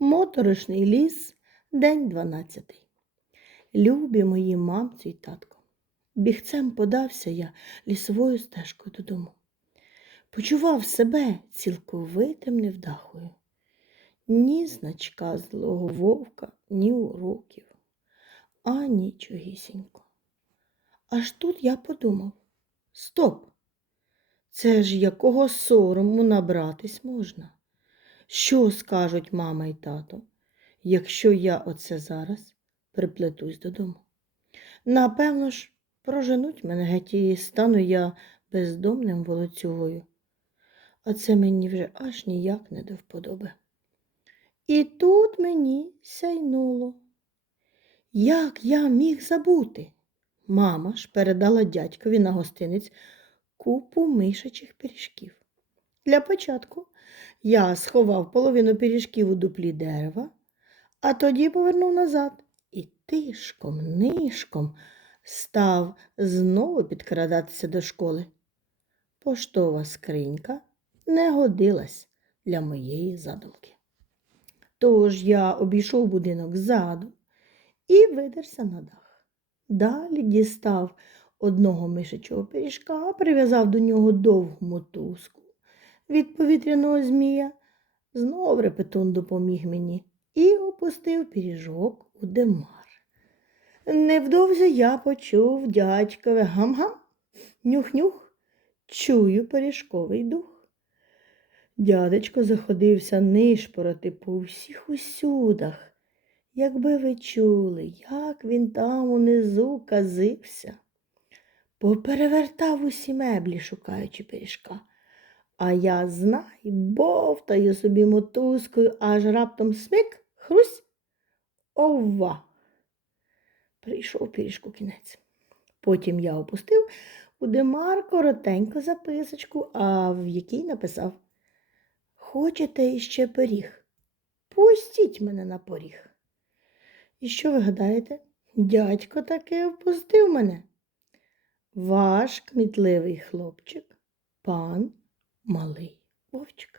Моторошний ліс, день дванадцятий. Любі мої мамцю й татко. Бігцем подався я лісовою стежкою додому. Почував себе цілковитим невдахою. Ні значка злого вовка, ні уроків, а нічогісінько. Аж тут я подумав: стоп! Це ж якого сорому набратись можна? Що скажуть мама і тато, якщо я оце зараз приплетусь додому? Напевно ж, проженуть мене геть і стану я бездомним волоцюгою. А це мені вже аж ніяк не до вподоби. І тут мені сяйнуло. Як я міг забути? Мама ж передала дядькові на гостинець купу мишачих пиріжків. Для початку я сховав половину пиріжків у дуплі дерева, а тоді повернув назад і тишком, нишком став знову підкрадатися до школи. Поштова скринька не годилась для моєї задумки. Тож я обійшов будинок ззаду і видерся на дах. Далі дістав одного мишачого пиріжка, прив'язав до нього довгу мотузку від повітряного змія. Знов репетун допоміг мені і опустив пиріжок у демар. Невдовзі я почув дядькове гам-гам, нюх-нюх, чую пиріжковий дух. Дядечко заходився нишпорати по всіх усюдах. Якби ви чули, як він там унизу казився, поперевертав усі меблі, шукаючи пиріжка. А я знай, бовтаю собі мотузкою, аж раптом смик, хрусь, ова. Прийшов пиріжку кінець. Потім я опустив у демар коротеньку записочку, а в якій написав Хочете іще пиріг? Пустіть мене на поріг. І що ви гадаєте? Дядько таки впустив мене. Ваш кмітливий хлопчик, пан малий вовчик.